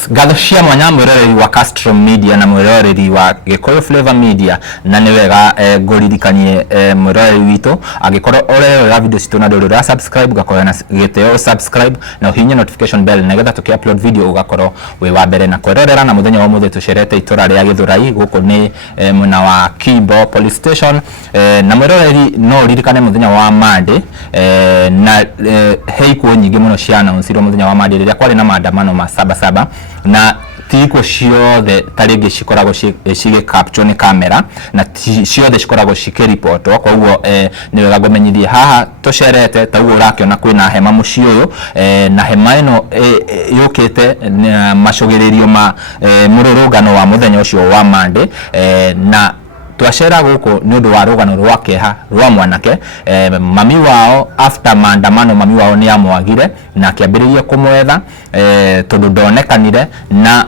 Yes, gathashia mwanya mwiroreri wa Castro Media na mwiroreri wa Gikuyu Flavor Media na ni wega nguririkanie mwiroreri witu agikorwo urerera video citu na ndurura subscribe gakorwo na giteo subscribe na uhinye notification bell nigetha tuki-upload video ugakorwo wi wa mbere na kwirorera na muthenya wa muthe tucerete itura ria Githurai guku ni mwena wa Kimbo Police Station na mwiroreri no ririkane muthenya wa Monday na heiko nyingi muno cia announce muthenya wa Monday riria kwari na maandamano ma Sabasaba na tiko ciothe taringi cikoragwo cige capture ni camera na ciothe cikoragwo cike report kwa uguo ni wega gumenyithie haha tucerete taguo urakiona kwina hema muci uyu na hema ino yukite macogeririo ma mururungano wa muthenya ucio wa Monday na twacera guku ni undu wa rugano rwa keha rwa mwanake mami wao after maandamano mami wao ni amwagire na akiambiriria kumwetha tondu ndonekanire na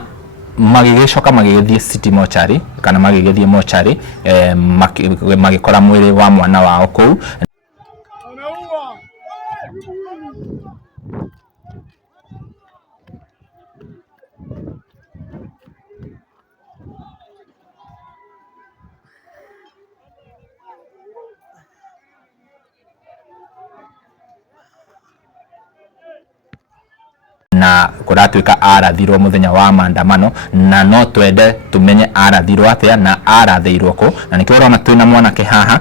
magigicoka magigithie city mortuary kana magigithie mortuary magikora mwiri wa mwana wao kuu na kuratuika arathirwo muthenya wa maandamano na no twende tumenye arathirwo atia na arathirwo ko na nikio urona twina mwanake haha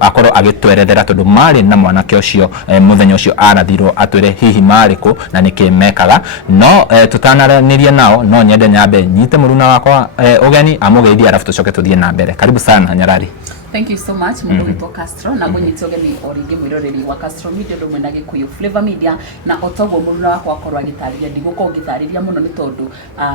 akorwo agitwerethera tondu mari na mwanake ucio muthenya ucio arathirwo atwire hihi mari ko na nikimekaga no tutanaranirie nao no nyende nyambe nyite muruna wakwa ugeni amugeithia arafu tucoke tuthie na mbere karibu sana Nyarari. Thank you so much mundu witwa Castro na mwenyiti ogeni oringi mwiroreri wa Castro Media ndo mwena Gikuyu Flavor Media na otogwo muruna wakwa akorwo agitariria ndiguko ngitariria muno ni tondu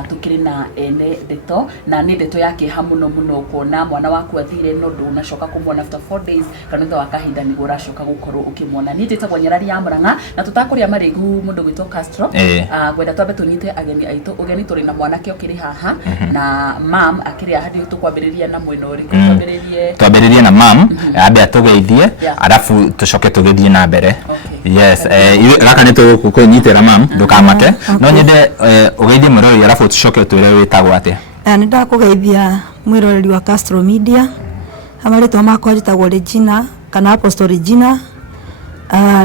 tukiri na ene ndeto na ni ndeto yake hamuno muno kuona mwana waku athire no ndu unacoka kumwona after 4 days kana ndo wakahinda ni uracoka gukorwo ukimwona ni ndetagwo Nyarari ya Murang'a na tutakuria marigu mundu witwa Castro gwenda twambe tunyite ageni aitu ugeni turi na mwanake okiri haha na mam akiri ahadi tukwambiriria na mwena uri twambiririe na mam abe atugeithie arafu tucoke tugithie na mbere. Yes raka neto kunyitira mam ndukamake no nyende ugeithie mwiroreri arafu tucoke twire witagwo atia. Nenda kugeithia mwiroreri wa Castro Media amarito makwa jitagwo Regina kana Apostle Regina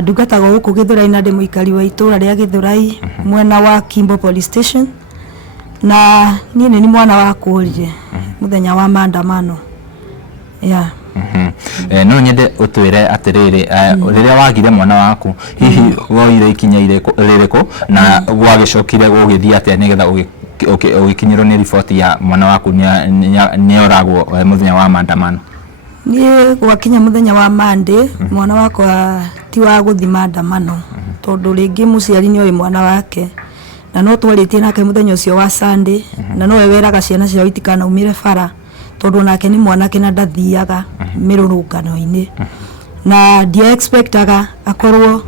ndugatago guku Githurai na ndi muikari wa itura ria Githurai mwena wa Kimbo Police Station na nie ni mwana wa kurire muthenya wa maandamano. Yeah. No nyende utwire atiriri riria wagire mwana waku hihi woire ikinya iriko na gwagicokire gugithia atia nigetha ugikinyirwo ni report ya mwana waku ni oragwo muthenya wa maandamano. Ni gwakinya muthenya wa Monday mwana wakwa ti wa guthi maandamano tondu ringi muciari ni oi mwana wake na no twaritie nake muthenya ucio wa Sunday na no weraga ciana cio itikana umire bara tondu nake ni mwanake na ndathiaga mirurungano-ini na dia expectaga akorwo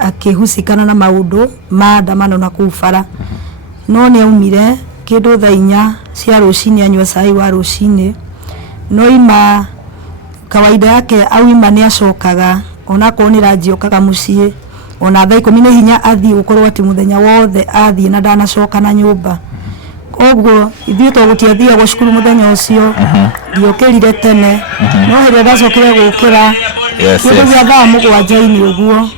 akihusikana na maundu maandamano na kufara no ni aumire kindu thaa 4 cia rucini anywa cai wa rucini no ima kawaida yake auima ni acokaga ona ko ni rajiokaga mucii ona thaa 10 ni hinya athi ukorwo ati muthenya wothe athi na ndanacoka na nyumba ogwo ithuĩ tũgũtiathia gwa cukuru muthenya ucio ndiokĩrire tene no hĩndĩ ndacokire gũkĩra kĩndũ gĩa thaa 7 ũguo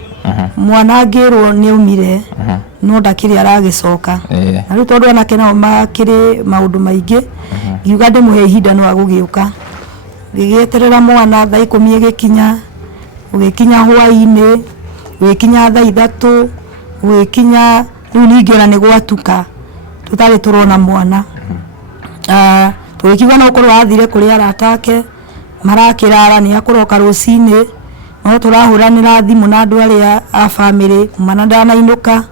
mwana ngĩrwo nĩ aumire no ndakĩrĩ aragĩcoka na rĩu tondũ anake nao makĩrĩ maũndũ maingĩ ngiuga ndĩmũhe ihinda no agũgĩũka ngĩgĩeterera mwana thaa 10 ĩgĩkinya ũgĩkinya hwaĩ-inĩ ũgĩkinya thaa 3 ũgĩkinya rĩu ningĩ nĩ gwatuka tutari turona mwana tukiwa na ukorwo athire kuri aratake marakirara ni akuroka rucini no turahuranira thimu na andu aria a family mana ndana inuka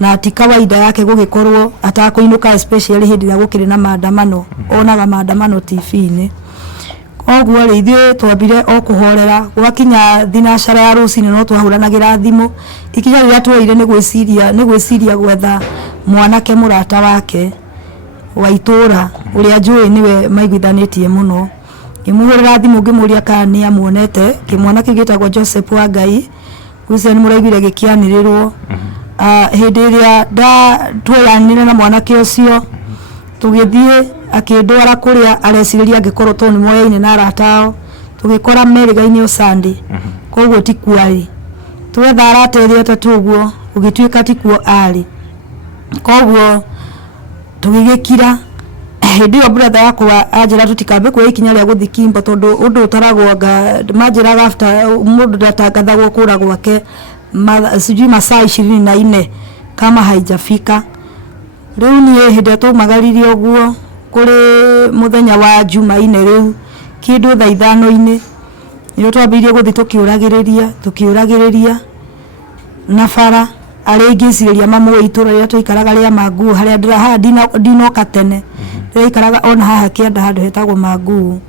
na ti kawaida yake gugikorwo atakuinuka especially hindi ya gukiri na maandamano onaga maandamano TV-ini ogwo ri ithuĩ twambire okuhorera gwakinya thinacara ya rucini no twahuranagira thimu ikinya rĩrĩa twoire nĩ gwĩciria gwetha mwanake murata wake wa itura uria njũĩ niwe maiguithanĩtie muno ngimuhurira thimu ngimuria kana ni amuonete kimwana kigitagwo Joseph wa Ngai gucio ni muraiguire gikianirirwo Hĩndĩ ĩrĩa tweranire na mwanake ũcio tũgĩthiĩ akĩndwara kũrĩa arecirĩria angĩkorwo to nĩ moyaine na aratao tũgĩkora merĩga-inĩ Sunday koguo ti kuarĩ twetha arateithia atatũ ũguo ũgĩtuĩka ti kuo arĩ koguo tũgĩgĩkira hĩndĩ ĩyo brother yakwa anjĩra tũtikambe kuoya ikinya rĩa gũthi Kimbo tondũ ũndũ ũtaragwo manjĩraga after mũndũ ndatangathagwo kũra gwake sijui masaa 24 kama haijafika. Rĩu niĩ hĩndĩ twaumagaririe ũguo kũrĩ mũthenya wa Jumaine rĩu kĩndũ thaa 5 nĩrĩo twambĩrĩirie gũthi tũkĩũragĩrĩria na bara arĩa ingĩcirĩria mamu itũra rĩrĩa twaikaraga rĩa Mangu harĩa ndĩraha ndinoka tene ndĩraikaraga ona haha kĩanda handũ hetagwo Mangu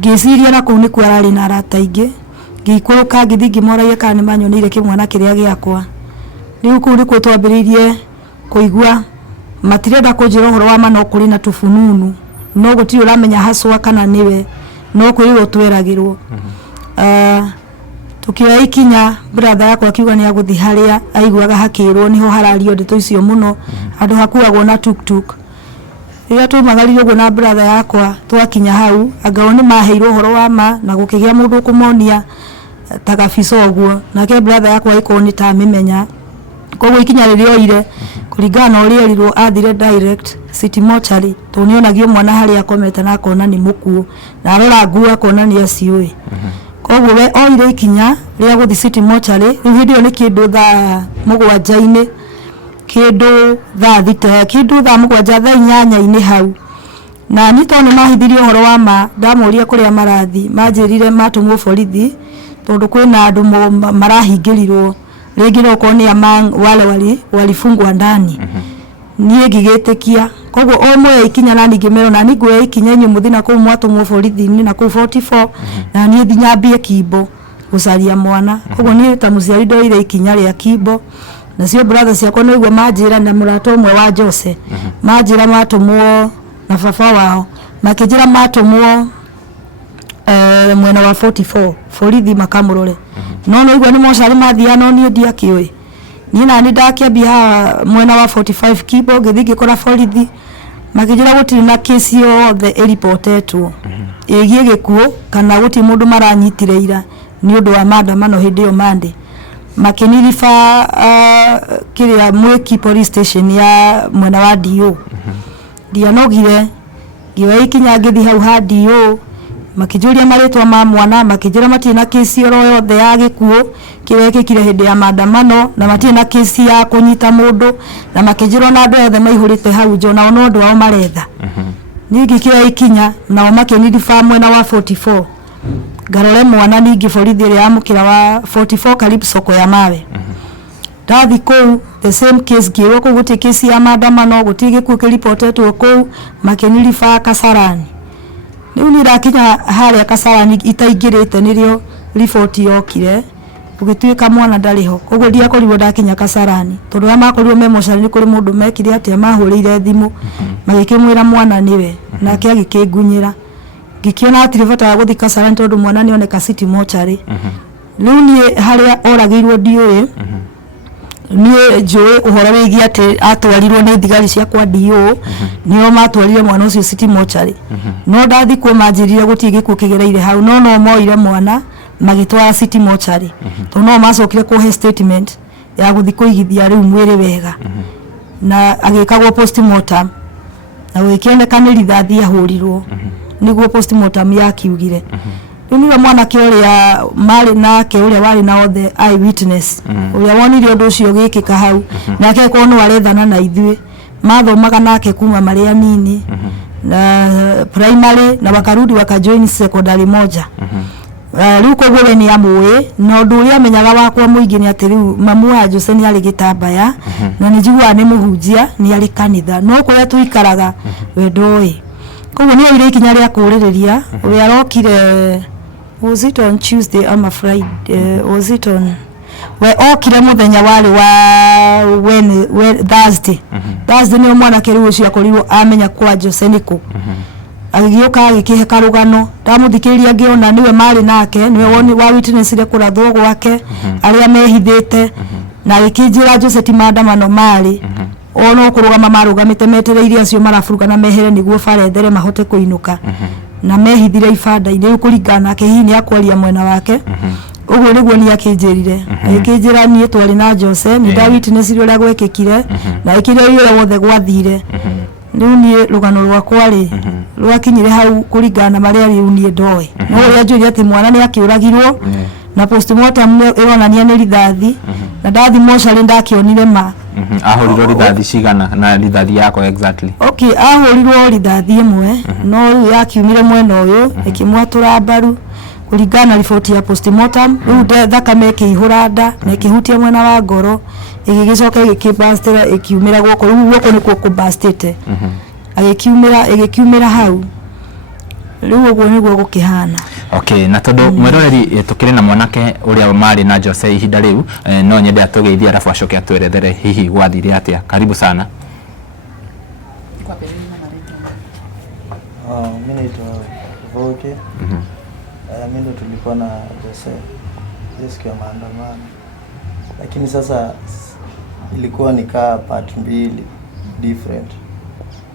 ngĩciria na kũu nĩ kwararĩ na arata aingĩ ngĩikũrũka ngĩthi ngĩmoragia kana nĩ manyonire kĩmwana kĩrĩa gĩakwa. Rĩu kũu nĩkuo twambĩrĩirie kũigua matirenda kũnjĩra ũhoro wa mano kũrĩ na tũfununu no gũtirĩ ũramenya haswa kana nĩwe no kwĩrwo tweragĩrwo. Tukioya ikinya brother yakwa akiuga nĩ agũthi harĩa aiguaga hakĩrwo niho harario ndeto icio mũno andũ hakuagwo na tuktuk. Rĩrĩa twaumagaririe ũguo na brother yakwa twakinya hau angao nĩ maheirwo ũhoro wa ma na gũkĩgĩa mũndũ kũmonia ta gabica ũguo nake brother yakwa ĩkorwo nĩ ta amĩmenya koguo ikinya rĩrĩa oire kũringana na ũrĩa erirwo athire direct City Mortuary tũnionagio mwana harĩa akomete na akona nĩ mũkuũ na arora nguo akona nĩ aciũĩ. Koguo we oire ikinya rĩa gũthi City Mortuary rĩu hĩndĩ ĩyo nĩ kĩndũ thaa 7 kĩndũ thaa 6 kĩndũ thaa 7 thaa 8 hau na nĩ tondũ mahithirio ũhoro wa ma ndamoria kũrĩa marathi manjĩrire matũmwo borithi tondũ kwĩna andũ marahingĩrirwo rĩngĩ no koni among wale walifungwa ndani niĩ ngĩgĩtĩkia koguo o mwe ikinya na ngĩmero na ningwe ikinya nyũ muthina kũu mwatũmwo borithi-inĩ na kũu 44 na niĩ thinyambie Kimbo gũcaria mwana koguo niĩ ta mũciari ndoire ikinya rĩa Kimbo nacio brother ciakwa no igua manjĩra na mũrata ũmwe wa Jose manjĩra matũmwo na baba wao makĩnjĩra matũmwo mwena wa 44 borithi makamũrore no igua nĩ mocarĩ mathia no niĩ ndiakĩoĩ niĩ na nĩ ndakĩambia mwena wa 45 Kimbo ngĩthi ngĩkora borithi makĩnjĩra gũtirĩ na kesi yothe ĩripotetwo ĩgiĩ gĩkuũ kana gũtirĩ mũndũ maranyitire ira nĩ ũndũ wa maandamano hĩndĩ ĩyo Monday makiniriba kĩrĩa Mwiki police station ya mwena wa DO ndianogire ngĩoya ikinya ngĩthi hau ha DO makĩnjũria marĩtwa ma mwana makĩnjĩra matirĩ na kesi oro yothe ya gĩkuũ kĩrĩa gĩkire hĩndĩ ya maandamano na matirĩ na kesi ya kũnyita mũndũ na makĩnjĩra na andũ othe maihũrĩte hau njo nao no ũndũ wao maretha niĩ ngĩkĩoya ikinya nao makĩniriba mwena wa 44 ngarore mwana ningĩ borithi ĩrĩa yamũkĩra wa 44 karibu soko ya mawe ndathi kũu the same case ngĩrwo kũu gũtirĩ kesi ya maandamano gũtirĩ gĩkuũ kĩripotetwo kũu makĩniriba Kasarani. Rĩu nĩ ndakinya harĩa Kasarani itaingĩrĩte nĩrĩo report yokire gũgĩtuĩka mwana ndarĩ ho koguo ndiakorirwo ndakinya Kasarani tondũ arĩa makorirwo me mocarĩ nĩ kũrĩ mũndũ mekire atĩa mahũrĩire thimũ magĩkĩmwĩra mwana nĩwe nake agĩkĩngunyĩra ngĩkĩona atĩ bata gũthi Kasarani tondũ mwana nĩoneka City Mortuary. Rĩu niĩ harĩa oragĩirwo ndiũĩ niĩ njũĩ ũhoro wĩgiĩ atĩ atwarirwo nĩ thigari ciakwa DO nĩo matwarire mwana ũcio City Mortuary no ndathi kuo manjĩrire gũtirĩ gĩkuũ kĩgereire hau no moire mwana magĩtwara City Mortuary tondũ no macokire kũhe statement ya gũthi kũigithia rĩu mwĩrĩ wega na agĩkagwo postmortem na gũkĩoneka nĩ rithathi ahũrirwo nĩguo postmortem yakiugire. Rĩu nĩwe mwanake ũrĩa marĩ nake ũrĩa warĩ na othe eyewitness ũrĩa wonire ũndũ ũcio gĩkĩka hau nake korwo no arethana na ithuĩ mathomaga nake kuma marĩ anini na primary na wakarudi wakajoin secondary moja. Rĩu koguo we nĩ amũĩ na ũndũ ũrĩa amenyaga wakwa mũingĩ nĩ atĩ rĩu mamu wa Jose nĩ arĩ gĩtambaya na nĩ njiguaga nĩ mũhunjia nĩ arĩ kanitha no kũrĩa tũikaraga we ndoĩ koguo nĩ oire ikinya rĩa kũũrĩrĩria ũrĩa arokire was it on Tuesday ama Friday was it on we okire muthenya wale wa when Thursday Thursday nĩ mwanake rĩu ũcio akorirwo amenya kwa Jose nĩkũ agĩũka agĩkĩhe karũgano ndamuthikĩrĩria ngĩona niwe marĩ nake niwe woni wa witness ile kũrathwo gwake arĩa mehithĩte na ikijira Jose ti maandamano mari ono kurugama marugamite metereirie acio marafuruka na mehere niguo barethere mahote kuinuka na mehithire ibanda-inĩ kuringana ke hihi ni akwaria mwena wake uguo niguo ni akinjirire ikijira nie twari na Jose ni da witness ri uria gwekikire na ikire ire wothe gwathire riu nie rugano rwakwa ri rwakinyire hau kuringana maria riu nie ndoe no uria njuri ati mwana ni akiuragirwo na postmortem ironania ni rithathi na ndathi mochari ndakionire ma ahurirwo rithathi cigana na rithathi yako exactly okay ahurirwo rithathi imwe no riu yakiumire mwena uyu ikimwatura mbaru kuringana riboti ya postmortem riu thakame ikihura nda na ikihutia mwena wa ngoro igigicoka igikibastira ikiumira gwoko riu gwoko nikuo kubastite igikiumira hau riu uguo niguo gukihana. Okay, na tondu mwiroreri tukiri na mwanake uria mari na Jose ihinda riu no nyende atugeithia arafu acoke atwerethere hihi gwathire atia. Karibu sana. Mimi naitwa Voke. Mimi ndo tulikuwa na Jose siku ya maandamano, lakini sasa ilikuwa nikaa part mbili different.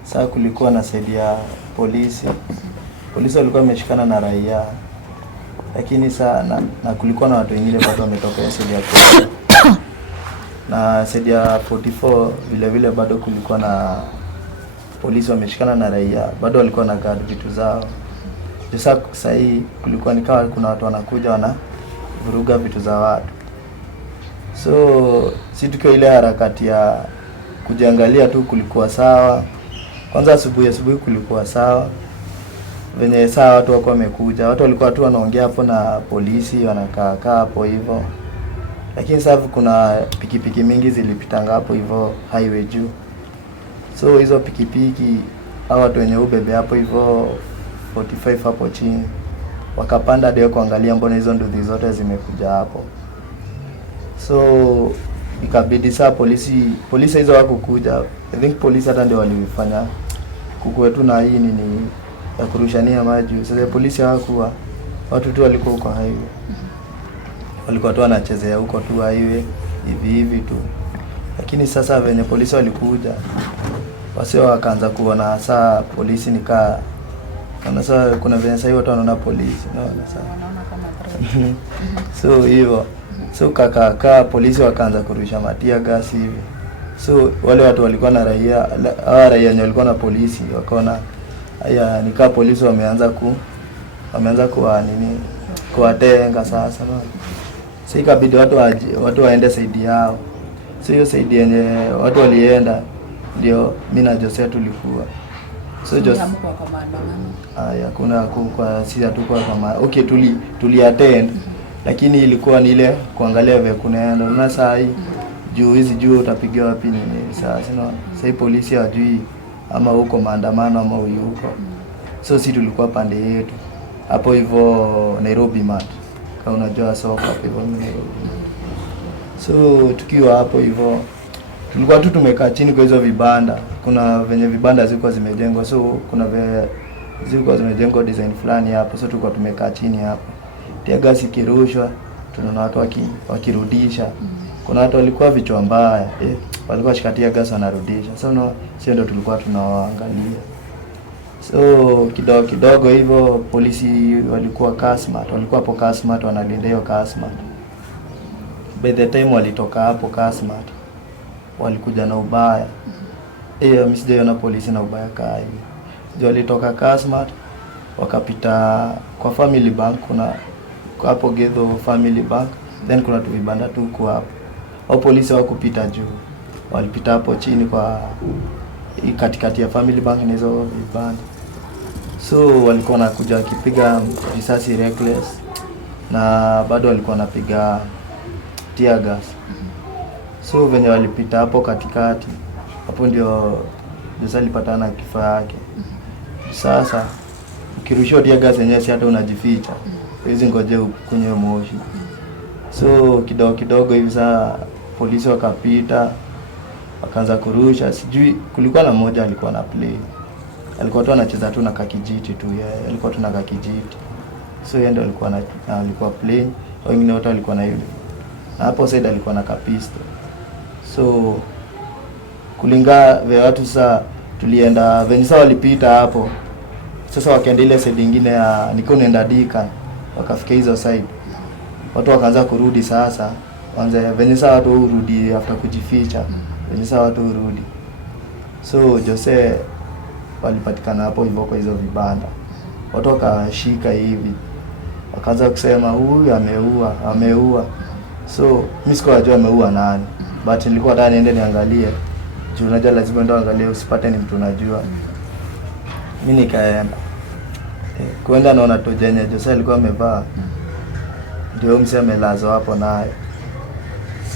Sasa kulikuwa na side ya polisi walikuwa wameshikana na raia, lakini sana na kulikuwa na watu wengine bado wametoka side ya polisi na side ya 44 vile bado kulikuwa na polisi wameshikana na raia, bado walikuwa na guard vitu zao. Sasa hii kulikuwa nikawa kuna watu wanakuja wana vuruga vitu za watu. So si tukiwa ile harakati ya kujiangalia tu kulikuwa sawa. Kwanza asubuhi kulikuwa sawa. Venye saa watu wako wamekuja, watu walikuwa tu wanaongea hapo na polisi wanakaa hapo hivyo. Lakini sasa kuna pikipiki mingi zilipitanga hapo hivyo highway juu. So hizo pikipiki hao watu wenye ubebe hapo hivyo 45 hapo chini wakapanda ndio kuangalia mbona hizo nduthi zote zimekuja hapo. So ikabidi saa polisi hizo wako kuja. I think polisi hata ndio walifanya kukwetu na hii nini ya kurushania maji. Sasa polisi hawakuwa, watu tu walikuwa huko highway. Walikuwa tu wanachezea huko tu highway hivi tu. Lakini sasa venye polisi walikuja, wasio wakaanza kuona saa polisi nikaa kana sasa kuna venye sasa watu wanaona polisi naona sasa wanaona kama so hivyo. So kaka polisi wakaanza kurusha matia gasi hivi. So wale watu walikuwa na raia walikuwa na polisi wakaona haya nikaa polisi wameanza kuwa nini kuwatenga sasa no. So ikabidi watu waende side yao. So hiyo side yenye watu walienda ndio mimi na Jose tulikuwa. So Jose kwa maandamano kuna kwa sisi hatuko kama okay tuli attend lakini ilikuwa ni ile kuangalia vile kunaenda na saa hii juu utapigiwa wapi nini sasa no. Sasa polisi hajui ama huko maandamano ama huko. So sisi tulikuwa pande yetu hapo hivyo Nairobi Mart kama unajua soka hapo hivyo Nairobi. So tukiwa hapo hivyo tulikuwa tu tumekaa chini kwa hizo vibanda. Kuna venye vibanda zilikuwa zimejengwa, so kuna zilikuwa zimejengwa design fulani hapo. So tulikuwa tumekaa chini hapo, tia gasi kirushwa, tunaona watu wakirudisha. Kuna watu walikuwa vichwa mbaya walikuwa shikatia gasi wanarudisha. So sio ndio tulikuwa tunawaangalia. So kidogo hivyo polisi walikuwa Kasmat, walikuwa hapo Kasmat wanalinda hiyo Kasmat. By the time walitoka hapo Kasmat walikuja na ubaya. Mimi sijaona polisi na ubaya kai. Ndio walitoka Kasmat wakapita kwa Family Bank, kuna hapo Gedho Family Bank, then kuna tu vibanda tu kwa hapo. Au polisi hawakupita juu. Walipita hapo chini kwa katikati ya Family Bank na hizo vibanda. So walikuwa wanakuja wakipiga risasi reckless na bado walikuwa wanapiga tear gas. So venye walipita hapo katikati, hapo ndio Jose alipatana kifaa yake. Sasa ukirusha tear gas yenyewe si hata unajificha. Hizi ngoje kunywe moshi. So kidogo hivi saa polisi wakapita wakaanza kurusha. Sijui kulikuwa na mmoja alikuwa na play. Alikuwa tu anacheza tu na kakijiti tu yeye. Alikuwa tu na kakijiti. So yeye ndio alikuwa play. Wengine wote walikuwa na yule. Na hapo side alikuwa na kapisto. So kulingana vya watu sasa tulienda venye sasa walipita hapo. Sasa wakaenda ile side nyingine ya niko naenda Dika, wakafika hizo side. Watu wakaanza kurudi sasa. Venye sasa watu urudi after kujificha. Venye sasa watu urudi. So Jose walipatikana hapo hivyo kwa hizo vibanda. Watu wakashika hivi. Wakaanza kusema huyu ameua. So mimi sikujua ameua nani. But nilikuwa nataka niende niangalie. Juu unajua lazima ndo angalie usipate ni mtu unajua. Mimi nikaenda. Kwenda naona tojenye Jose alikuwa amevaa. Ndio mse amelazwa hapo naye.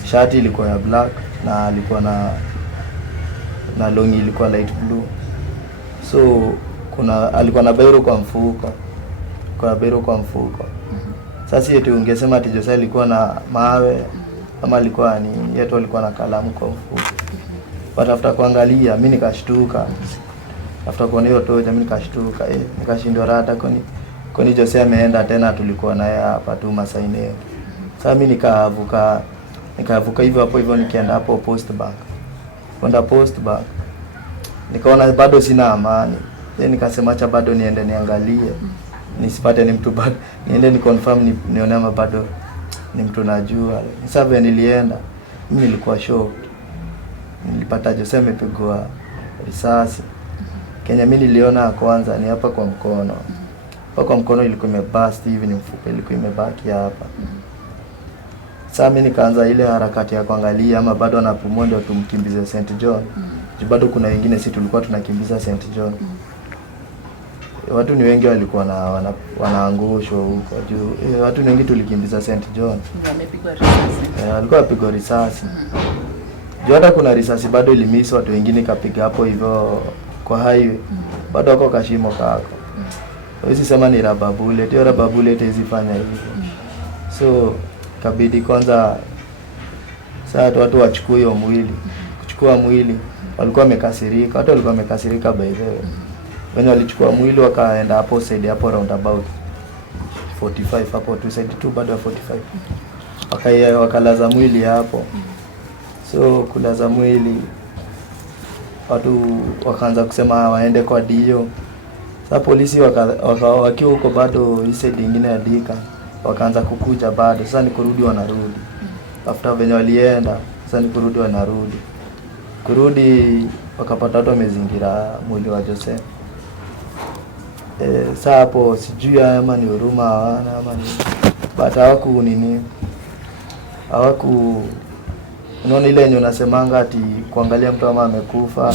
Shati ilikuwa ya black na alikuwa na longi ilikuwa light blue. So alikuwa na biro kwa mfuko. Sasa yetu ungesema ati Jose alikuwa na mawe ama alikuwa ni yetu alikuwa na kalamu kwa mfuko. But after kuangalia mimi nikashtuka. After kuona hiyo toja mimi nikashtuka, nikashindwa rata kwani Jose ameenda tena tulikuwa naye hapa tu Masaini. Sasa mimi nikavuka hivyo nikienda hapo Post Bank. Kwenda Post Bank nikaona bado sina amani. Nikasema acha bado niende niangalie. Nisipate ni mtu bado. Niende ni confirm nione ama bado ni mtu najua. Sasa nilienda. Mimi nilikuwa shocked. Nilipata Jose amepigwa risasi. Kenya mimi niliona kwanza ni hapa kwa mkono. Hapa kwa mkono ilikuwa imebust hivi, ni mfupa ilikuwa imebaki hapa. Sasa mimi nikaanza ile harakati ya kuangalia ama bado anapumua ndio tumkimbize St John. Bado kuna wengine sisi tulikuwa tunakimbiza St John. Watu ni wengi walikuwa wanaangushwa huko juu. Watu wengi tulikimbiza St John. Wamepigwa risasi. Alikuwa apigwa risasi. Juu hata kuna risasi bado ilimisi watu wengine kapiga hapo hivyo kwa highway. Bado wako kashimo kako. Hizi sema ni rubber bullet. Hiyo rubber bullet hizi fanya hivyo. So kabidi kwanza sasa watu wachukue hiyo mwili. Kuchukua mwili walikuwa wamekasirika. Watu walikuwa wamekasirika by the way. Wenye walichukua mwili wakaenda hapo side hapo roundabout 45 hapo tu side tu bado ya 45. Wakalaza mwili hapo. So kulaza mwili watu wakaanza kusema waende kwa dio. Sasa polisi wakiwa huko bado hii side nyingine ya Dika wakaanza kukuja bado. Sasa ni kurudi wanarudi. After venye walienda sasa ni kurudi wanarudi. Kurudi wakapata watu wamezingira mwili wa Jose. Sasa hapo sijui ama ni huruma hawana ama ni but unaona ile yenye unasemanga ati kuangalia mtu ama amekufa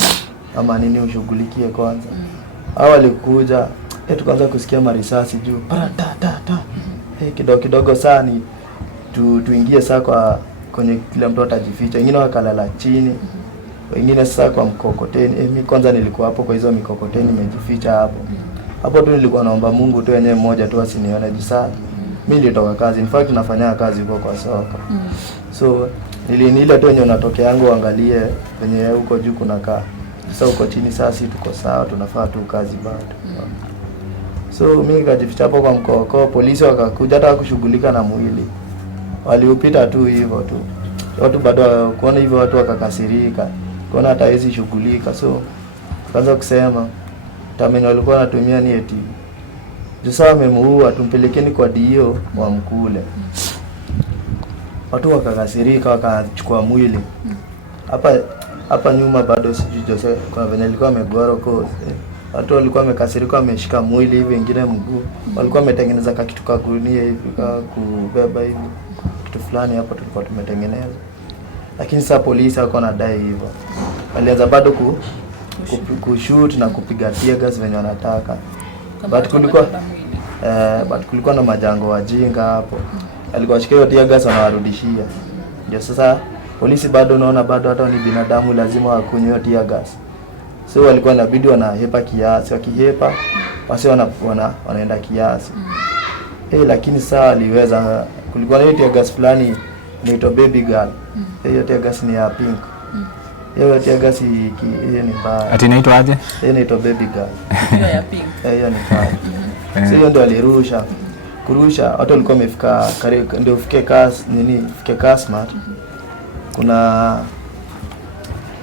ama nini ushughulikie kwanza. Hao walikuja tukaanza kusikia marisasi juu. Kidogo sana tuingie saa kwenye kila mtu atajificha. Wengine wakalala chini. Wengine sasa kwa mkokoteni. Mimi kwanza nilikuwa hapo kwa hizo mikokoteni nimejificha hapo. Hapo tu nilikuwa naomba Mungu tu yenyewe mmoja tu asinione juu sana. Mimi nilitoka kazi. In fact nafanya kazi huko kwa soka. So ile tu yenyewe unatokea yangu angalie venye huko juu kuna kaa. Sasa huko chini sasa tuko sawa tunafaa tu kazi bado. So mimi nikajificha hapo kwa mkoko, polisi wakakuja hata kushughulika na mwili. Waliupita tu hivyo tu. Watu bado kuona hivyo watu wakakasirika. Kuona hata hizi shughulika. So kaanza kusema tameni walikuwa wanatumia ni eti Jose amemuua tumpelekeni kwa dio wa mkule. Watu wakakasirika wakachukua mwili. Hapa nyuma bado sijui Jose kuna venye alikuwa amegoro cause. Watu walikuwa wamekasirika wameshika mwili hivi wengine mguu. Walikuwa wametengeneza kitu ka gunia hivi kubeba hivi. Kitu fulani hapo tulikuwa tumetengeneza. Lakini sasa polisi wako wanadai hivyo. Walianza bado kushoot na kupiga tear gas venye wanataka. But kulikuwa na majango wajinga hapo. Alikuwa shikiwa tear gas wanawarudishia. Ndio sasa polisi bado naona bado hata ni binadamu lazima wakunywe tear gas. So walikuwa inabidi wanahepa kiasi, wakihepa wasi wanaenda kiasi. Lakini saa aliweza kulikuwa na tear gas fulani inaitwa baby girl. Hiyo tear gas ni ya pink. Hiyo tear gas hiyo ni mbaya. Ati inaitwa aje? Hiyo inaitwa baby girl. Hiyo ya pink. Hiyo ni mbaya. So hiyo ndio alirusha. Kurusha watu walikuwa wamefika ndio fike Kasmat. Kuna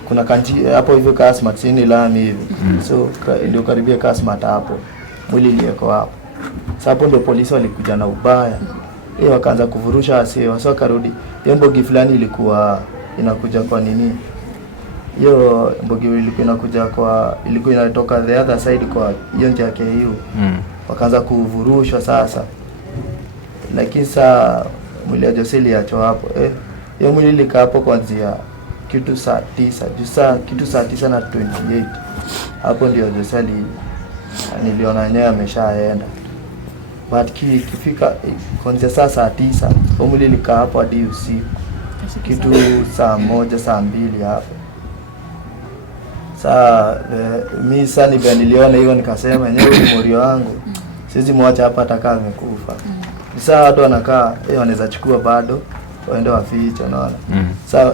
kuna kanji hapo hivyo Kasmat sini lami hivi. So ndio karibia Kasmat hapo. Mwili iliyeko hapo. Sasa hapo ndio polisi walikuja na ubaya. Wakaanza kuvurusha wasio. Sasa karudi. Hiyo mbogi fulani ilikuwa inakuja kwa nini? Hiyo mbogi ilikuwa inakuja kwa ilikuwa inatoka the other side kwa hiyo njia yake hiyo. Wakaanza kuvurushwa sasa. Lakini saa mwili ya Jose iliachwa hapo. Hiyo mwili ilikaa hapo kuanzia kitu saa 9, kitu saa 9 na 28. Hapo ndio Jose niliona yeye ameshaenda. But kifika kuanzia saa 9, mwili ilikaa hapo hadi usiku. Kitu saa 1, saa 2 hapo. Mimi sasa niliona hiyo nikasema yenyewe ni morio wangu. Siwezi muacha hapa atakaa amekufa. Sasa watu wanakaa wanaweza chukua bado waende wafiche unaona. Sasa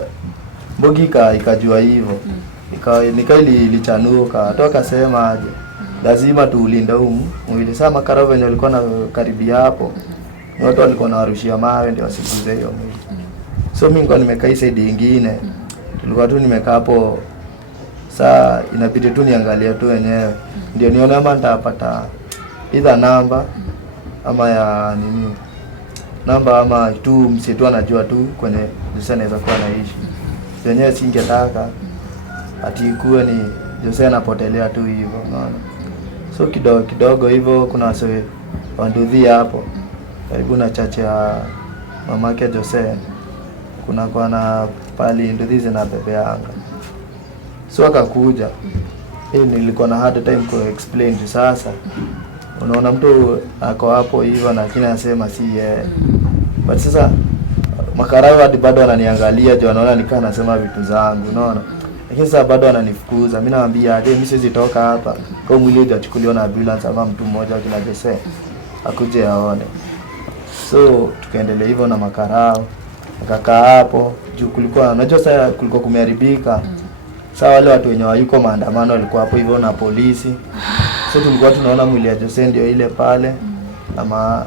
mbogi ikajua hivyo. Ilichanuka. Watu wakasema aje lazima tuulinde mwili. Sasa makarao wenye walikuwa na karibia hapo. Ni watu walikuwa na warushia mawe ndio wasiguze hiyo mwili. So mimi nilikuwa nimekaa side nyingine. Tulikuwa tu nimekaa hapo. Saa inabidi tu niangalia tu wenyewe. Ndio nione kama nitapata either namba ama ya nini. Namba ama tu msitu anajua tu kwenye Jose anaweza kuwa anaishi. Wenyewe singetaka ati kuwe ni Jose anapotelea tu hivyo unaona. So kidogo hivyo kuna wase wanduthi hapo. Karibu na chache ya mamake Jose. Kuna kwa na pali nduthi zinabebeanga. So akakuja. Nilikuwa na hard time ku explain sasa. Unaona mtu ako hapo hivyo na kina anasema si yeye. But sasa makarao hadi bado ananiangalia je anaona nikaa nasema vitu zangu unaona. Lakini sasa bado ananifukuza. Mimi naambia mimi siwezi toka hapa. Kwa mwili hujachukuliwa na ambulance ama mtu mmoja kina Jose akuje aone. So tukaendelea hivyo na makarao. Akakaa hapo juu kulikuwa unajua sasa kulikuwa kumeharibika. Sasa wale watu wenye wayuko maandamano walikuwa hapo hivyo na polisi. So tulikuwa tunaona mwili ya Jose ndio ile pale. Ama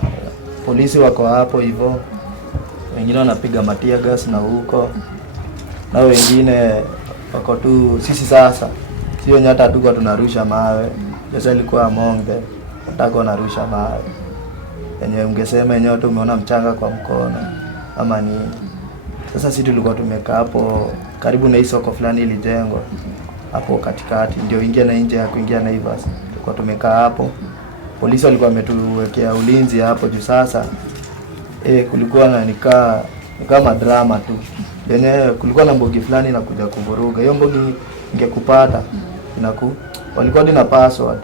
polisi wako hapo hivyo. Wengine wanapiga matia gas na huko. Na wengine wako tu sisi sasa. Sio nyata tuko tunarusha mawe. Jose alikuwa among them. Wataka wanarusha mawe. Yenye ungesema yenyewe tu umeona mchanga kwa mkono ama nini. Sasa sisi tulikuwa tumekaa hapo karibu na hii soko fulani ilijengwa hapo katikati ndio ingia na nje ya kuingia Naivas. Tulikuwa tumekaa hapo. Polisi walikuwa wametuwekea ulinzi hapo juu sasa. Kulikuwa na nikaa kama drama tu. Yenyewe kulikuwa na mbogi fulani inakuja kuvuruga. Hiyo mbogi ingekupata walikuwa na password.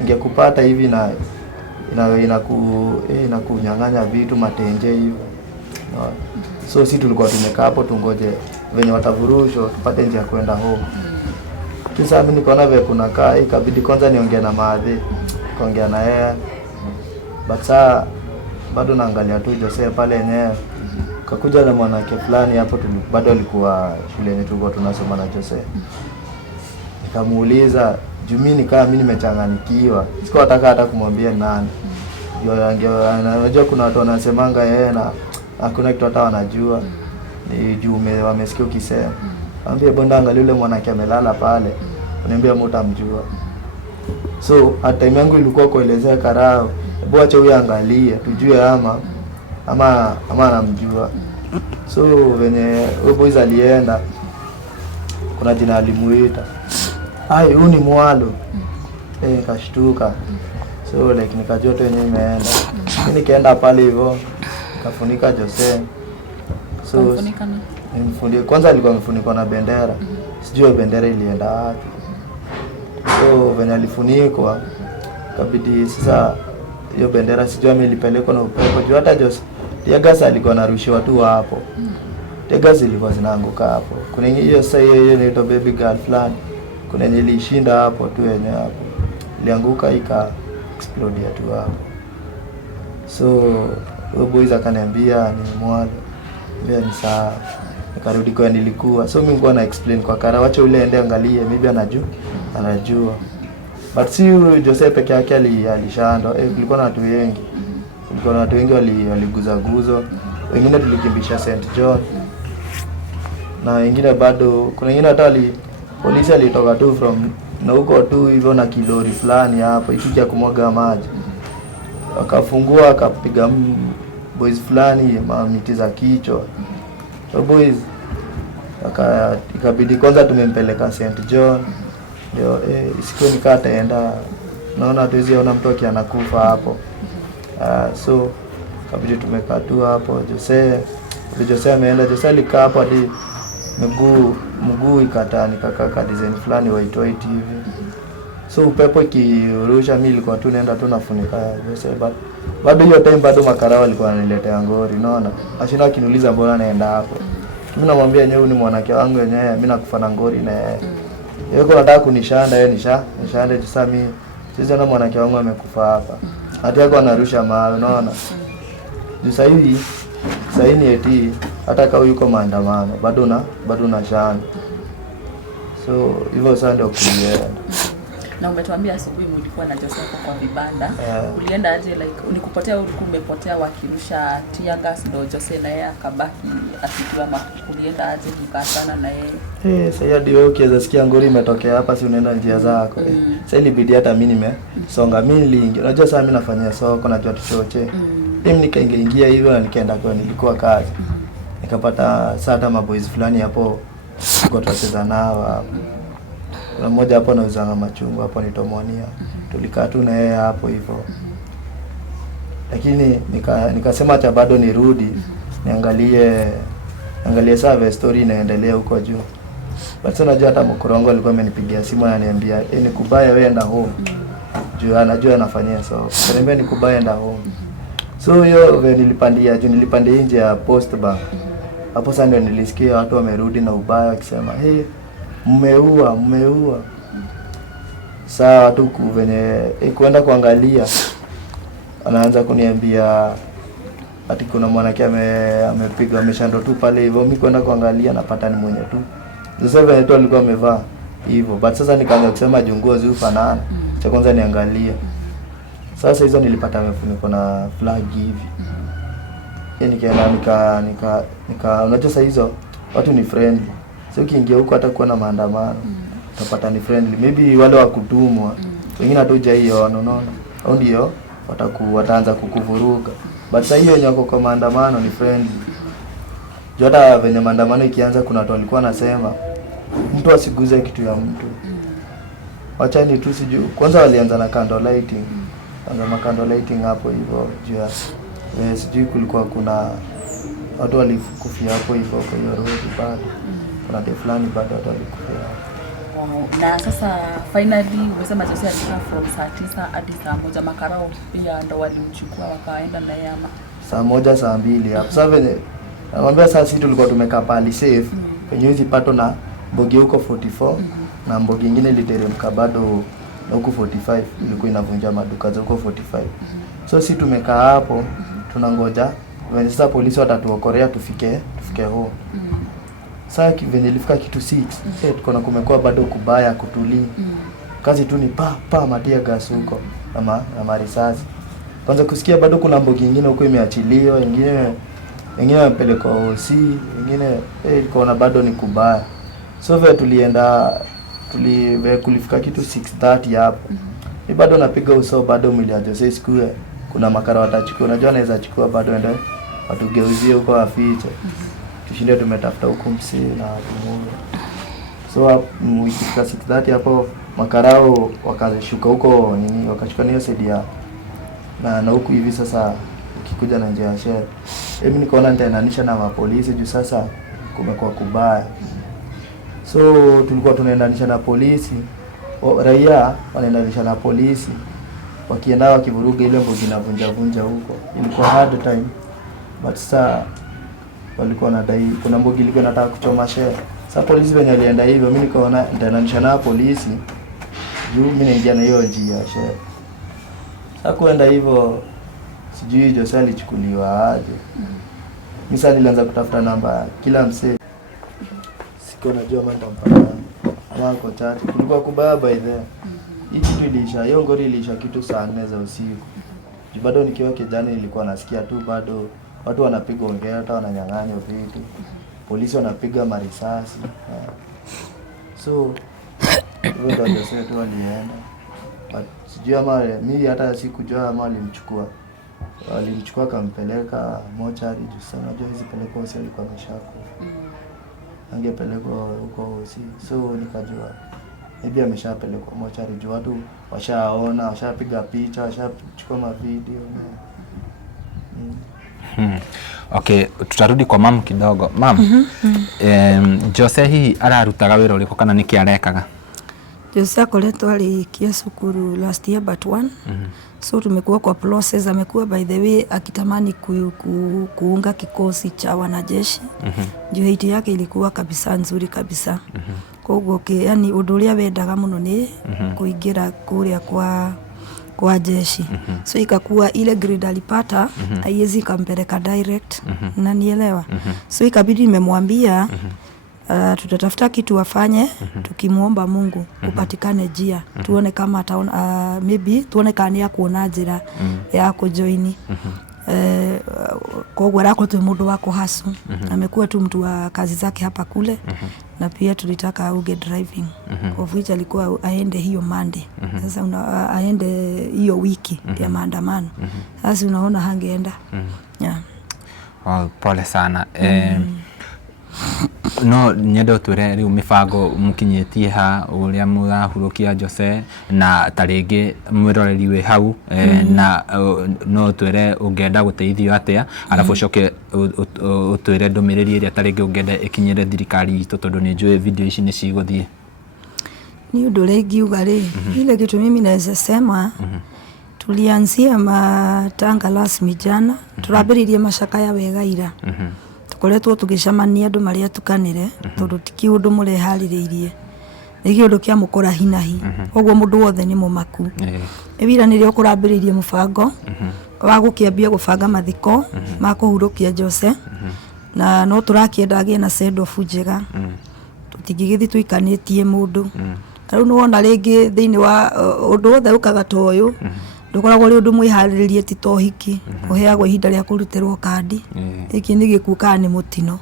Ingekupata hivi na inakunyang'anya vitu matenje hivi. So sisi tulikuwa tumekaa hapo tungoje venye watavurushwa tupate njia ya kwenda home. Kisa mimi nikaona vile kuna kaa ikabidi kwanza niongee na Maadhi, kaongea na yeye. But saa bado naangalia tu Jose pale yenyewe. Kakuja na mwanamke fulani hapo bado alikuwa shule yetu tulikuwa tunasoma na Jose. Nikamuuliza juu mimi nimechanganikiwa. Sikutaka hata kumwambia nani. Unajua kuna watu wanasemanga yeye na hakuna kitu hata wanajua. Ni juu wamesikia ukisema. Ambie bonda angalia yule mwanamke amelala pale. Ananiambia mtamjua. So at time yangu ilikuwa kuelezea karao. Hebu acha huyu angalie tujue ama anamjua. So venye huyo boys alienda kuna jina alimuita. Huyu ni Mwalo. Kashtuka. So like nikajua tu yenyewe imeenda. Mimi nikaenda pale hivyo kafunika Jose. So nimfunie kwanza alikuwa amefunikwa na bendera. Sijui bendera ilienda wapi. So venye alifunikwa kabidi sasa hiyo bendera sijui amelipelekwa na upepo. Juu hata Jose Tegas alikuwa anarushiwa tu hapo. Tegas ilikuwa zinaanguka hapo. Kuna hiyo sasa hiyo inaitwa baby girl fulani. Kuna yenye ilishinda hapo tu yenye hapo. Ilianguka explode tu hapo. So huyo boys akaniambia ni Mwalo. Mbona ni sawa. Nikarudi kwa nilikuwa. So mimi nilikuwa na explain kwa Karawacho yule aende angalie maybe anajua. But si Jose peke yake alishandwa. Kulikuwa na watu wengi. Kulikuwa na watu wengi waliguza guzo. Wengine tulikimbisha St. John. Na wengine bado kuna wengine hata polisi alitoka tu from na huko tu hivyo na kilori fulani hapo ikija kumwaga maji. Wakafungua akapiga boys fulani miti za kichwa. So boys ikabidi kwanza tumempeleka St. John. Ndio siku nikataenda, naona hatuwezi ona mtu akianakufa hapo. So kabidi tumekaa tu hapo. Jose ameenda, Jose alikaa hapo hadi mguu ikataa, nikakaa design fulani white hivi. So upepo ikirusha, mimi nilikuwa tu naenda tu nafunika Jose, but bado hiyo time bado makarao walikuwa wananiletea ngori, unaona. Ashina akiniuliza mbona naenda hapo. Mimi namwambia yenyewe ni mwanake wangu yenyewe, mimi nakufa na ngori na yeye. Yeye kwa nataka kunishanda, yeye nishande sasa mimi. Sisi na mwanake wangu amekufa hapa. Hata yako anarusha mawe, unaona. Sasa hivi ni eti hata kama yuko maandamano bado na shanda. So hivyo sasa ndio kulienda. Na umetuambia asubuhi mlikuwa na Jose kwa vibanda. Ulienda aje, like ulikupotea, ulikuwa umepotea wakirusha tear gas ndio Jose na yeye akabaki akiwa ulienda aje kukasana na yeye? Sasa hadi wewe ukiweza sikia ngori imetokea hapa, si unaenda njia zako. Sasa ilibidi hata mimi nimesonga, mimi niliingia. Unajua sasa mimi nafanyia soko, najua tuchoche. Mimi nikaingia hivyo na nikaenda kwa nilikuwa kazi. Nikapata hata maboys fulani hapo kwa tutacheza nao hapo. Kuna mmoja hapo anauza machungwa hapo ni Tomonia. Tulikaa tu na yeye hapo hivyo. Lakini nikasema acha bado nirudi niangalie saa story inaendelea huko juu. Basi unajua hata mkorongo alikuwa amenipigia simu ananiambia nikubaya wewe enda home. Juu anajua anafanyia so. Akaniambia nikubaya enda home. So hiyo nilipandia nje ya Post Bank. Hapo sasa ndio nilisikia watu wamerudi na ubaya wakisema mmeua. Saa watu venye kwenda kuangalia anaanza kuniambia ati kuna mwanamke amepiga ameshando tu pale hivyo. Mimi kwenda kuangalia napata ni mwenye tu. Sasa venye tu alikuwa amevaa hivyo. But sasa nikaanza kusema junguo ziufanana. Cha kwanza niangalia. Sasa hizo nilipata amefunikwa na flag hivi. Nikaenda unajua sasa hizo watu ni friendly. So ukiingia huko hata kuwa na maandamano utapata ni friendly. Maybe wale wa kutumwa wengine hatuja hiyo unaona. Au ndio wataanza kukuvuruga. But sasa hiyo nyako kwa maandamano ni friendly. Jota venye maandamano ikianza kuna watu walikuwa nasema mtu asiguze kitu ya mtu. Wacha ni tu siju. Kwanza walianza na candle lighting. Candle lighting hapo hivyo juu ya sijui kulikuwa kuna watu walikufia hapo hivyo kwa hiyo road bado. Kuna day fulani bado watu walikufia. Na sasa finally umesema Jose alifika from saa 9 hadi saa 1 makarao pia ndo walimchukua wakaenda na yeye ama saa 1 saa 2 hapo. Sasa venye namwambia sasa sisi tulikuwa tumekaa pali safe kwenye hizi pato na mbogi huko 44 na mbogi nyingine iliteremka bado na huko 45 ilikuwa inavunja maduka za huko 45. So sisi tumekaa hapo tunangoja when sasa polisi watatuokorea tufike home. Sasa venye ilifika kitu 6 tuko na kumekuwa bado kubaya kutuli. Kazi tu ni pa matia gas huko na marisasi. Kwanza kusikia bado kuna mbogi nyingine huko imeachiliwa, wengine wamepelekwa OC, wengine ikaona bado ni kubaya. So vile kulifika kitu 6:30 hapo. Ni bado napiga uso bado mwili ya Jose sikue. Kuna makara watachukua, unajua anaweza chukua bado ende watugeuzie huko afiche. Tushinde tumetafuta huko msi na kumuru. So ikifika 6:30 hapo makarao wakashuka huko wakachukua niyo sedia na huku hivi sasa ukikuja na njia ya share. Mimi nikaona nitaendanisha na mapolisi juu sasa kumekuwa kubaya. So tulikuwa tunaendanisha na polisi, raia wanaendanisha na polisi. Wakienda wakivuruga ile mbogi na vunja huko. Ilikuwa hard time. But sasa walikuwa wanadai kuna mbogi ilikuwa inataka kuchoma share. Sasa polisi wenye walienda hivyo mimi nikaona nitaendanisha na polisi. Juu mimi naingia na hiyo njia ya share. Sasa kwenda hivyo sijui Jose alichukuliwa aje. Mimi sasa nilianza kutafuta namba kila msee. Siko najua mambo mpaka wako chache. Kulikuwa kubaya by the hii kitu ilisha, hiyo ngori ilisha kitu saa 4 za usiku. Bado nikiwa kijana nilikuwa nasikia tu bado watu wanapiga ongea hata wananyang'anya vitu. Polisi wanapiga marisasi. So Ndio Jose tu alienda. But sijui ama mimi hata sikujua ama alimchukua kampeleka mochari juu sana unajua hizi peleko hosi alikuwa ameshakufa. Angepelekwa huko hosi. So nikajua maybe ameshapelekwa mochari juu watu washaona, washapiga picha, washachukua mavideo. Okay, tutarudi kwa mam kidogo. Mam, Jose hii ararutaga wĩra ũrĩkũ kana nĩkĩ arekaga? Jose akoretwo alikia sukuru last year but one. So tumekuwa kwa process, amekuwa by the way akitamani kuunga kikosi cha wanajeshi. Juu hiti yake ilikuwa kabisa nzuri kabisa. Kwa hivyo yani ũndũ ũrĩa wendaga mũno nĩ kuingira kũrĩa kwa jeshi. So ikakuwa ile grade alipata haiwezi kampeleka direct na nielewa. So ikabidi nimemwambia tutatafuta kitu afanye tukimuomba Mungu upatikane njia tuone kama ataona maybe tuone kama ya kuona njira ya kujoini. Kwa hiyo rako tu mundu wako hasu amekuwa tu mtu wa kazi zake hapa kule na pia tulitaka auge driving of which alikuwa aende hiyo Monday. Sasa aende hiyo wiki ya maandamano. Sasa unaona hangeenda. Yeah. Oh, pole sana. No nyendo twere riu mibango mukinyetie ha uria murahurukia Jose na taringi mwiroreri we hau na no twere ungenda guteithio atia alafu coke utwire ndumiriri iria taringi ungenda ikinyire thirikari itu tondu ni njue video ici ni ciguthie ni undu rengiuga ri ile kitu mimi naweza sema tulianzia matanga rasmi jana turambiririe macakaya wega ira tukoretwo tugicamania andu maria tukanire tondu tiki undu murehaririirie nigi undu kia mukora hinahi ogwo mundu wothe ni mumaku ewira nirio kurambiririe mubango wa gukiambia gubanga mathiko ma kuhurukia Jose na no turakienda agie na send off njega tutingigithi tuikanitie mundu riu no wona ringi thiini wa undu wothe ukaga toyu ndukoragwo ri undu mwihariririe ti tohiki uheagwo ihinda ria kurutirwo kandi iki ni gikuka ni mutino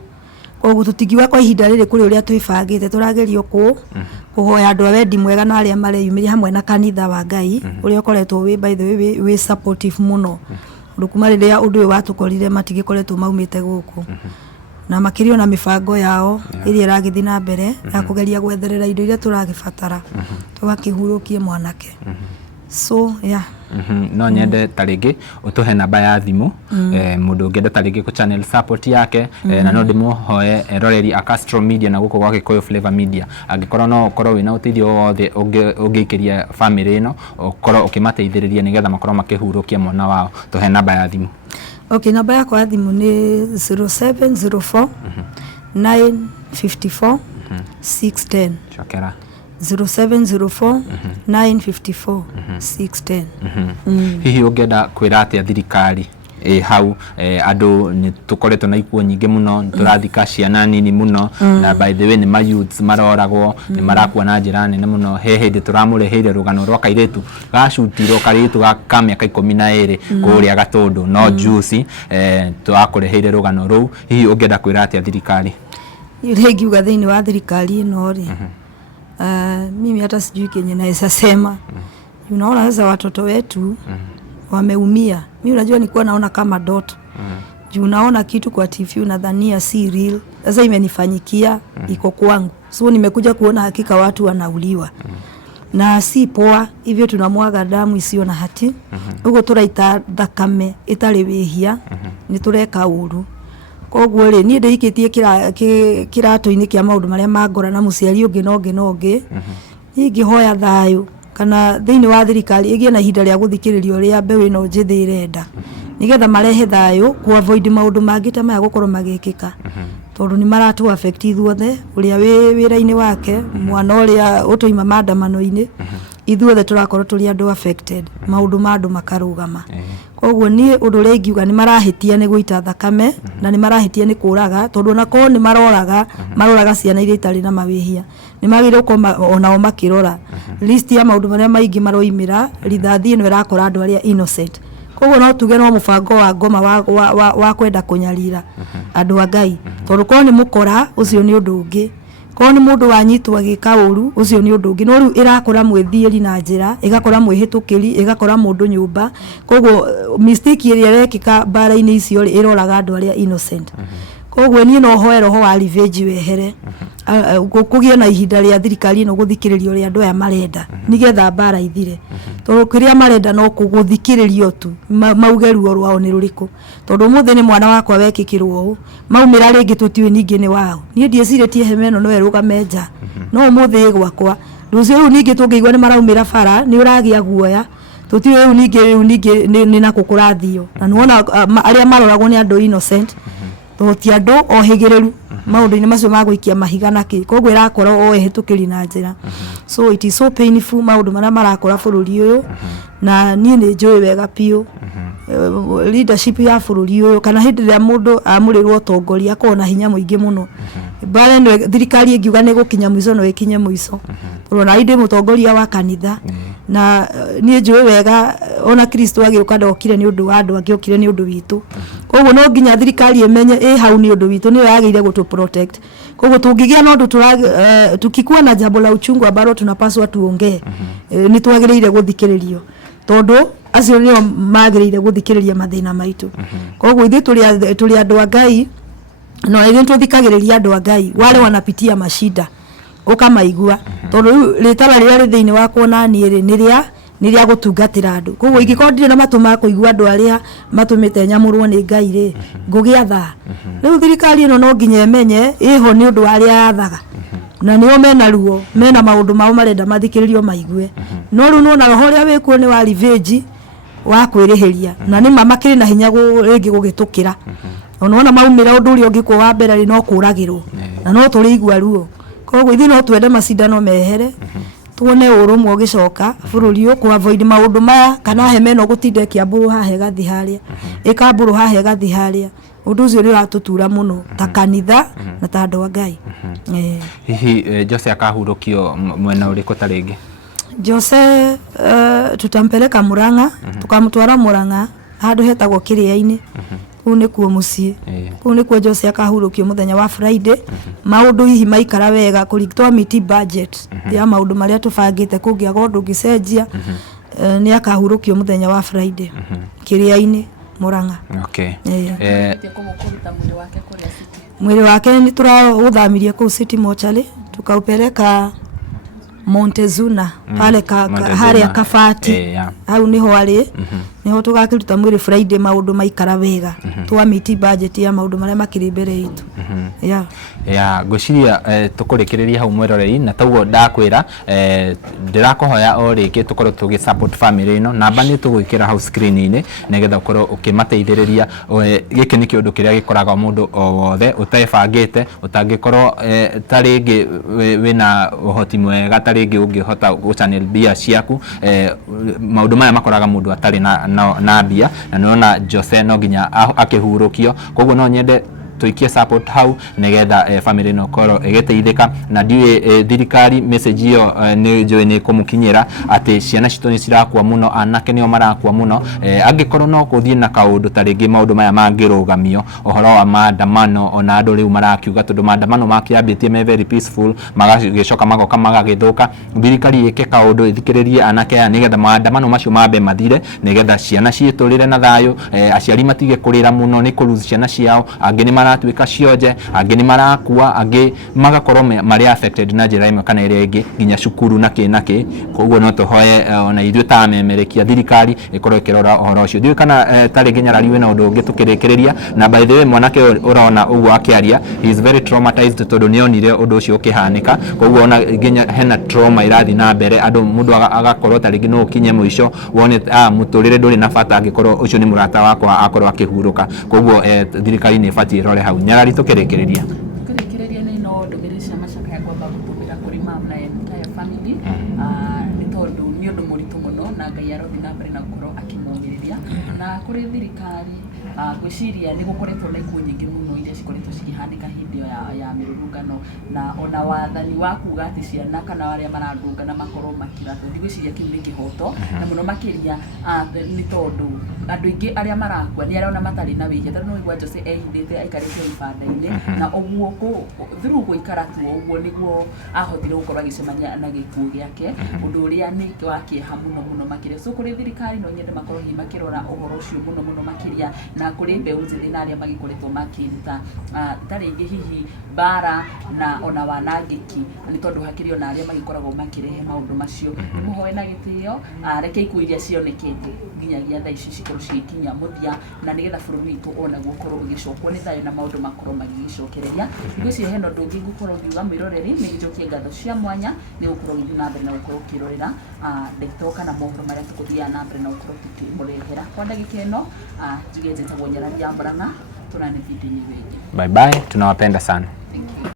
koguo tutingiwa kwa ihinda riri kuri uria twibangite turagerio kuhoya andu awendi mwega na aria mareyumiria hamwe na kanitha wa Ngai uria ukoretwo wi by the way wi supportive muno rukuma riria undu uyu watukorire matigikoretwo maumite guku na makirio na mibango yao iria iragithi na mbere ya kugeria gwetherera indo iria turagibatara tugakihurukie mwanake. So yeah. No nyende taringi utuhe namba ya thimu mundu ungenda taringi ku channel support yake na no ndimuhoe roreri a Castro Media na guko gwake Koyo Flavor Media angikorwo no ukorwo wina uteithio wothe ungikiria family ino ukorwo ukimateithiriria nigetha makorwo makihurukia mwana wao tuhe namba ya thimu. Okay, namba yako ya thimu ni 0704 954 610 Chokera 0704 954 610. Hihi ungenda kwira atia thirikari hau andu ni tukoretwo na ikuo nyingi muno turathika ciana nini muno na by the way ni youths maroragwo ni marakua na njira nene muno he hindi turamureheire rugano rwa kairetu gacutirwo karitu ga miaka 12 kuria Gatundu no juice turakureheire rugano ruu hihi ungenda kwira atia thirikari ngiuga thiini wa thirikari ino ri mimi hata sijui kenye naweza sema. Unaona sasa watoto wetu wameumia. Mimi unajua nilikuwa naona kama dot. Juu unaona kitu kwa TV unadhania si real. Sasa imenifanyikia iko kwangu. So nimekuja kuona hakika watu wanauliwa. Na si poa hivyo tunamwaga damu isiyo na hati. Ugo turaita thakame itari wihia ni tureka uru. Koguo ri ni ndikitie kiratu-ini kia maundu maria mangora na muciari ungi nongi ingihoya thayu kana thiini wa thirikari igie na ihinda ria guthikiririo ria mbeu ino njithi irenda nigetha marehe thayu ku avoid maundu mangi ta maya gukorwo magikika tondu ni maratu affect ithuothe uria wira-ini wake mwana uria utoima maandamano-ini ithuothe turakorwo turi andu affected maundu ma andu makarugama. Koguo ni undu rengiuga ni marahitia ni guita thakame na ni marahitia ni kuraga tondu na ko ni maroraga ciana iria itari na mawihia ni magire ko onao makirora list ya maundu maria maingi maroimira rithathi ino irakora andu aria innocent. Koguo no tuge no mubango wa ngoma wa kwenda kunyarira andu a Ngai tondu ko ni mukora ucio ni undu ungi ko ni mundu wanyitwo agika uru ucio ni undu ungi no riu irakora mwithieri na njira igakora mwihitukiri igakora mundu nyumba koguo mistake iria rekika bara-ini icio iroraga andu aria innocent koguo ni no hoe roho wa revenge wehere kugia na ihinda ria thirikari no guthikiririo ria andu aya marenda nigetha bara ithire tondu kiria marenda no kuguthikiririo tu mauge ruo rwao ni ruriku tondu muthe ni mwana wakwa wekikirwo u maumira ringi tutiwe ningi ni wao nie ndieciritie hemeno no erugame nja no muthe gwakwa rucio ru ningi tungigwa ni maraumira bara ni uragia guoya tutiwe ru ningi ni na kukurathio na nuona aria maroragwo ni andu innocent ti andu ohigireru maundu-ini macio magwikia mahiga naki koguo irakora o ehitukiri na njira so it is so painful maundu maria marakora bururi uyu na nie ni njui wega piu leadership ya bururi uyu kana hindi ria mundu amurirwo tongoria akona hinya muingi muno bara no thirikari ingiuga ni gukinya mwiso no ikinye mwiso rona inde mutongoria wa kanitha na nie njui wega ona Kristo agiuka ndokire ni undu wa andu agiukire ni undu witu koguo no nginya thirikari imenye hau ni undu witu ni yageire gutu protect koguo tungigia no ndu tukikuwa na jambo la uchungu ambalo tunapaswa tuongee ni twagereire guthikiririo tondu acio nio magereire guthikiriria mathina maitu koguo ithe tuli andu a Ngai no ithe tuthikagiriria andu a Ngai wale wanapitia mashida ukamaigua tondu ritara ria thiini wa kuona ni ria gutungatira andu koguo ingikondire na matuma kuigua andu aria matumite nyamurwo ni Ngai ri ngugia tha riu thirikari ino no nginya emenye iho ni undu aria yathaga na nio mena ruo mena maundu mao marenda mathikiririo maigue no riu no na roho ria wikuo ni wa revenge wa kwirihiria na ni mamakiri na hinya ringi gugitukira ona maumira undu uri ungikwo wa mbere no kuragirwo na no turigwa ruo koguo ithi no twende macindano mehere tuone urumwe ugicoka bururi uyu ku avoid maundu maya kana hemeno gutinde kiamburu hahe gathi haria ikamburu hahe gathi haria undu ucio ni ratutura muno ta kanitha na ta andu a Ngai hihi Jose akahurukio mwena uriku ta ringi Jose tutampeleka Murang'a tukamutwara Murang'a handu hetagwo Kiria-ini kuu ni kuo mucii kuu ni kuo Jose akahurukio muthenya wa Friday maundu hihi maikara wega kurigitwa miti budget ya maundu maria tubangite kungia gondu gicenjia ni akahurukio muthenya wa Friday Kiria-ini Murang'a mwili wake ni turaudhamirie kuu City Mortuary tukaupeleka Montezuna pale haria Kabati hau niho ari niho tugakiruta mwiri Friday maundu maikara wega twa miti budget ya maundu maria makiri mbere itu ngociria tukurikiriria hau mweroreri na taguo ndakwira ndirakuhoya o riki tukorwo tugi support family ino namba ni tugwikira hau screen-ini nigetha ukorwo ukimateithiriria giki ni kiundu kiria gikoraga mundu o wothe utebangite utangikorwo taringi wina uhoti mwega taringi ungihota guchannel bia ciaku maundu maya makoraga mundu atari na bia na nona Jose no nginya akihurukio koguo no nyende tuikie support hau nigetha family no koro egeteithika na ndiwe thirikari message iyo ni njoi ni kumukinyira ati ciana citu ni cirakua muno anake nio marakua muno angikorwo no kuthie na kaundu taringi maundu maya mangirugamio ohoro wa maandamano ona andu riu marakiuga tondu maandamano makiambitie me very peaceful magagicoka magoka magagithuka thirikari ike kaundu ithikiririe anake aya nigetha maandamano macio mambe mathire nigetha ciana ciiturire na thayu aciari matige kurira muno ni kuruzi ciana ciao angi ni tuika cionje angi ni marakua angi magakorwo mari affected na njira imwe kana iria ingi nginya cukuru naki koguo no tuhoye ona ithuĩ ta memerekia thirikari ikorwo ikirora ohoro ucio ndiũ kana tari nginya rari wena undu ungi tukirikiriria na by the way mwanake urona uguo akiaria he is very traumatized tondu nionire undu ucio ukihanika koguo ona nginya hena trauma irathi na mbere andu mundu agakorwo tari ngi no ukinye mwisho wone muturire nduri na bata angikorwo ucio ni murata wakwa akorwo akihuruka koguo thirikari ni ibatie rore hau nyarari tukirikiriria ni no ndumirisha macaka ya kwamba gutumira kuri mam na entire family ni tondu ni undu muritu muno muno na Ngai arothi na mbere na gukorwo akimũmĩrĩria na kũrĩ thirikari gwĩciria nĩ gũkoretwo na ikuũ nyingĩ mũno iria cikoretwo cikĩhanĩka hĩndĩ ya mĩrũrũngano na ona wathani wa kuga atĩ ciana kana arĩa mararũrũngana makorwo makirathwo ndigwĩciria kĩu nĩ kĩhoto na mũno makĩria nĩ tondũ andũ aingĩ arĩa marakua nĩ arĩa matarĩ na wĩhia tondũ nĩgwa Jose ehithĩte aikarĩte ibanda-inĩ na ũguo through gũikara tu ũguo nĩguo ahotire gũkorwo agĩcemania na gĩkuũ gĩake ũndũ ũrĩa nĩ wa kĩeha mũno makĩria so kũrĩ thirikari no nyende makorwo makĩrora ũhoro ũcio mũno makĩria na kũrĩ mbeũ njĩthĩ na arĩa magĩkoretwo makĩruta tarĩngĩ hihi bara na ona wanangĩki nĩ tondũ hakĩrĩ ona arĩa magĩkoragwo makĩrehe maũndũ macio mũhoe na gĩtĩo reke ikuũ iria cionekete nginyagia thaa ici cikorwo cikinya mũthia na nĩgetha bũrũri witũ ona gukorwo gũgĩcokwo nĩ thayũ na maũndũ makorwo magĩcokereria ngwĩciria hena ũndũ ũngĩ ngũkorwo ngiuga mwĩroreri nĩ gĩcokie ngatho cia mwanya nĩ gũkorwo gĩthiĩ na mbere na gũkorwo ũkĩrorera ndeto kana mohoro marĩa tũgũthiaga na mbere na gũkorwo tũkĩmũrehera kwa ndagĩka ĩno njuge njĩtagwo Nyarari ya Mbaranga tũrane video-inĩ ĩngĩ. Bye bye, tunawapenda sana. Thank you.